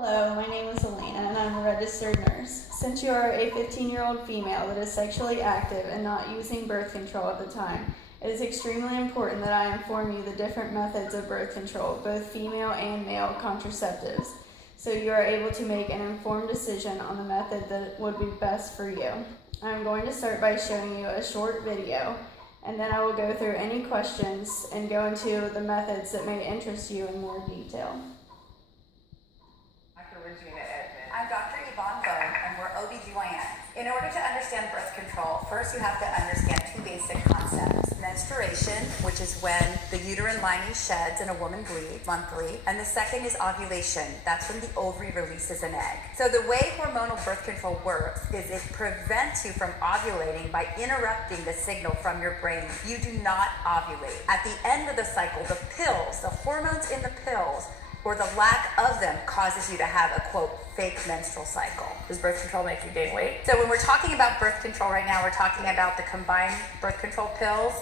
Hello, my name is Elena and I'm a registered nurse. Since you are a 15-year-old female that is sexually active and not using birth control at the time, it is extremely important that I inform you the different methods of birth control, both female and male contraceptives, so you are able to make an informed decision on the method that would be best for you. I am going to start by showing you a short video, and then I will go through any questions and go into the methods that may interest you in more detail. I'm Dr. Yvonne Bone, and we're OBGYN. In order to understand birth control, first you have to understand two basic concepts. Menstruation, which is when the uterine lining sheds and a woman bleeds monthly. And the second is ovulation. That's when the ovary releases an egg. So the way hormonal birth control works is it prevents you from ovulating by interrupting the signal from your brain. You do not ovulate. At the end of the cycle, the pills, the hormones in the pills, or the lack of them causes you to have a, quote, fake menstrual cycle. Does birth control make you gain weight? So when we're talking about birth control right now, we're talking about the combined birth control pills,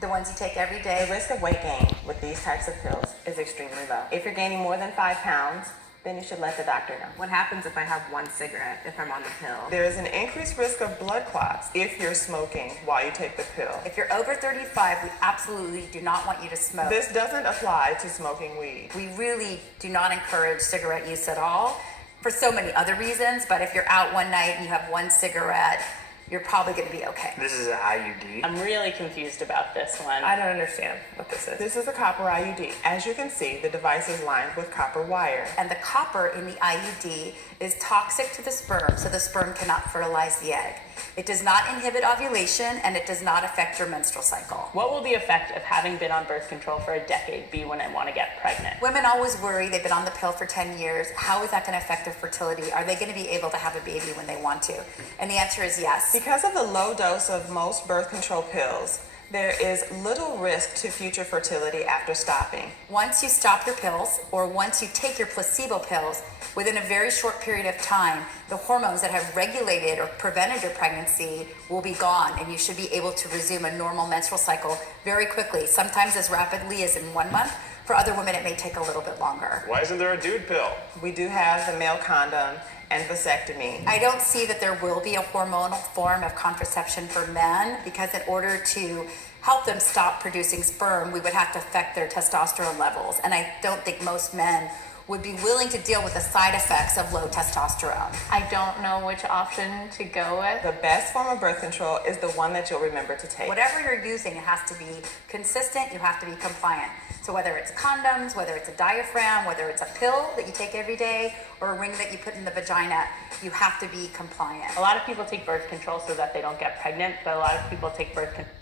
the ones you take every The day. risk of weight gain with these types of pills is extremely low. If you're gaining more than 5 pounds, then you should let the doctor know. What happens if I have one cigarette if I'm on the pill? There is an increased risk of blood clots if you're smoking while you take the pill. If you're over 35, we absolutely do not want you to smoke. This doesn't apply to smoking weed. We really do not encourage cigarette use at all for so many other reasons, but if you're out one night and you have one cigarette, you're probably going to be okay. This is an IUD. I'm really confused about this one. I don't understand what this is. This is a copper IUD. As you can see, the device is lined with copper wire. And the copper in the IUD is toxic to the sperm, so the sperm cannot fertilize the egg. It does not inhibit ovulation, and it does not affect your menstrual cycle. What will the effect of having been on birth control for a decade be when I want to get pregnant? Women always worry they've been on the pill for 10 years. How is that going to affect their fertility? Are they going to be able to have a baby when they want to? And the answer is yes. Because of the low dose of most birth control pills, there is little risk to future fertility after stopping. Once you stop your pills, or once you take your placebo pills, within a very short period of time, the hormones that have regulated or prevented your pregnancy will be gone, and you should be able to resume a normal menstrual cycle very quickly, sometimes as rapidly as in 1 month. For other women, it may take a little bit longer. Why isn't there a dude pill? We do have the male condom and vasectomy. I don't see that there will be a hormonal form of contraception for men, because in order to help them stop producing sperm, we would have to affect their testosterone levels. And I don't think most men would be willing to deal with the side effects of low testosterone. I don't know which option to go with. The best form of birth control is the one that you'll remember to take. Whatever you're using, it has to be consistent, you have to be compliant. So whether it's condoms, whether it's a diaphragm, whether it's a pill that you take every day, or a ring that you put in the vagina, you have to be compliant. A lot of people take birth control so that they don't get pregnant, but a lot of people take birth control.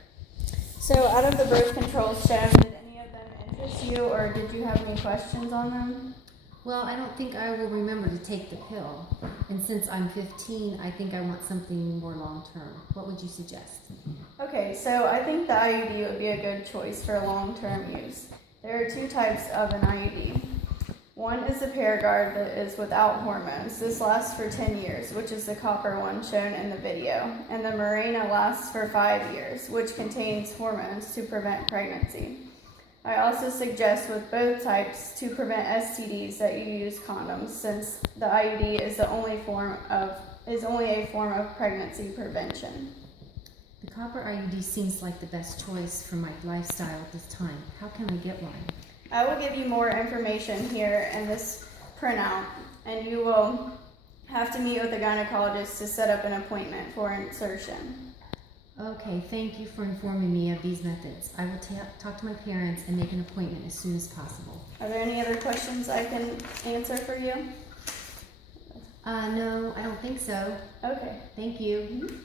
So out of the birth controls shown, did any of them interest you, or did you have any questions on them? Well, I don't think I will remember to take the pill. And since I'm 15, I think I want something more long-term. What would you suggest? Okay, so I think the IUD would be a good choice for long-term use. There are two types of an IUD. One is the Paragard that is without hormones. This lasts for 10 years, which is the copper one shown in the video. And the Mirena lasts for 5 years, which contains hormones to prevent pregnancy. I also suggest with both types to prevent STDs that you use condoms, since the IUD is only a form of pregnancy prevention. The copper IUD seems like the best choice for my lifestyle at this time. How can I get one? I will give you more information here in this printout, and you will have to meet with a gynecologist to set up an appointment for insertion. Okay, thank you for informing me of these methods. I will talk to my parents and make an appointment as soon as possible. Are there any other questions I can answer for you? No, I don't think so. Okay. Thank you.